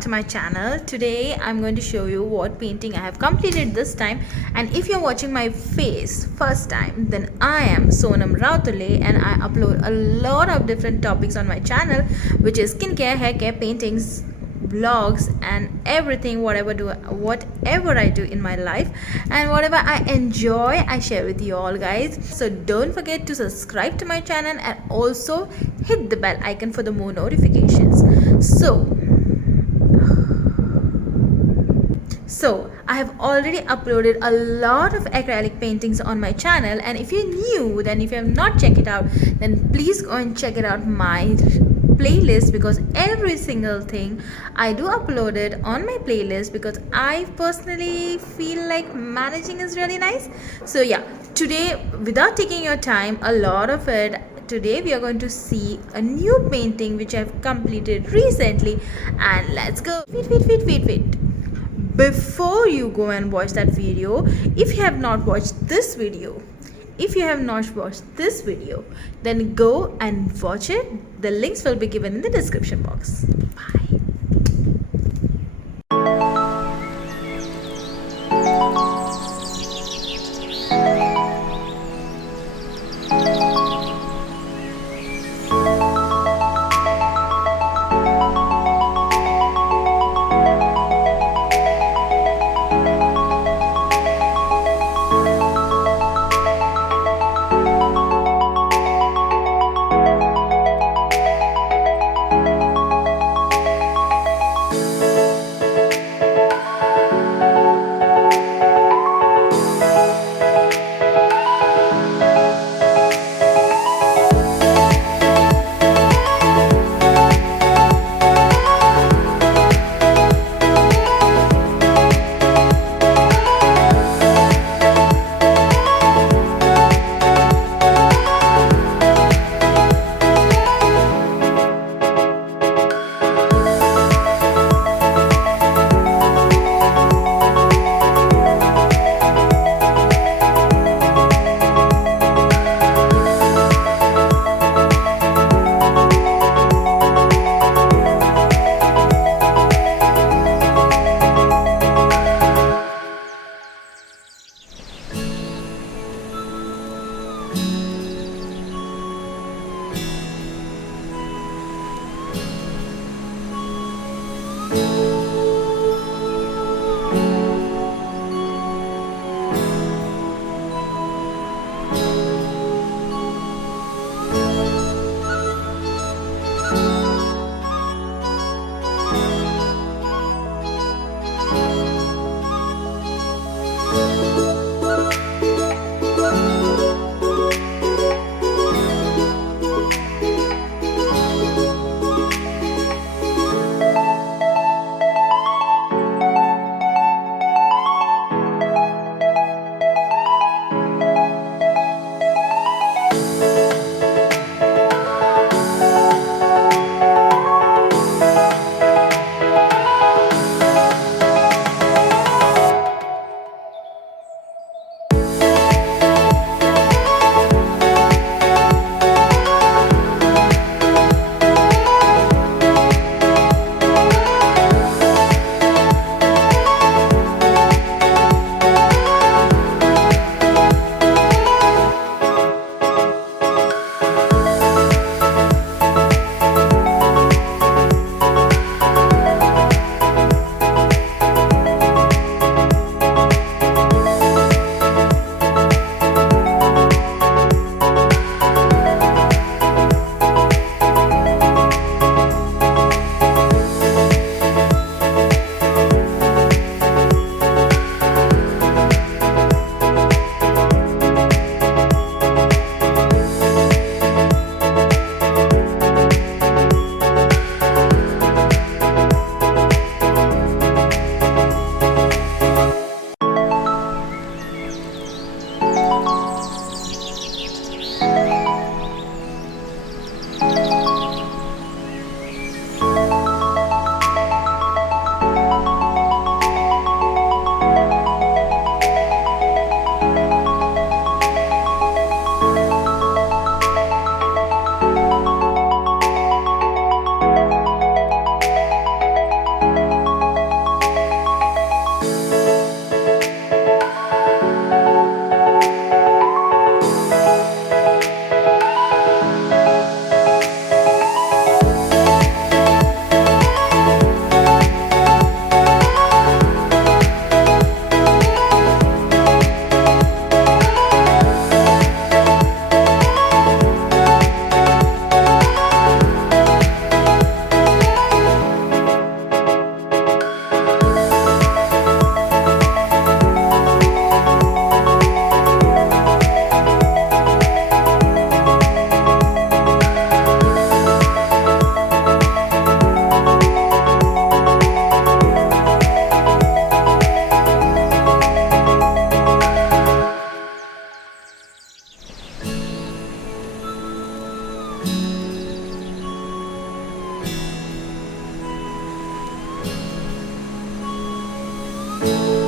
back to my channel. Today I'm going to show you what painting I have completed this time, and if you're watching my face first time, then I am Sonam Raotole and I upload a lot of different topics on my channel, which is skincare, hair care, paintings, vlogs and everything, whatever I do in my life and whatever I enjoy, I share with you all, guys. So don't forget to subscribe to my channel and also hit the bell icon for the more notifications. So I have already uploaded a lot of acrylic paintings on my channel, and if you're new, then if you have not checked it out, then please go and check it out my playlist, because every single thing I do upload it on my playlist, because I personally feel like managing is really nice. So yeah, today, without taking your time a lot of it, today we are going to see a new painting which I've completed recently, and let's go. Wait. Before you go and watch that video, if you have not watched this video, then go and watch it. The links will be given in the description box. Bye. you.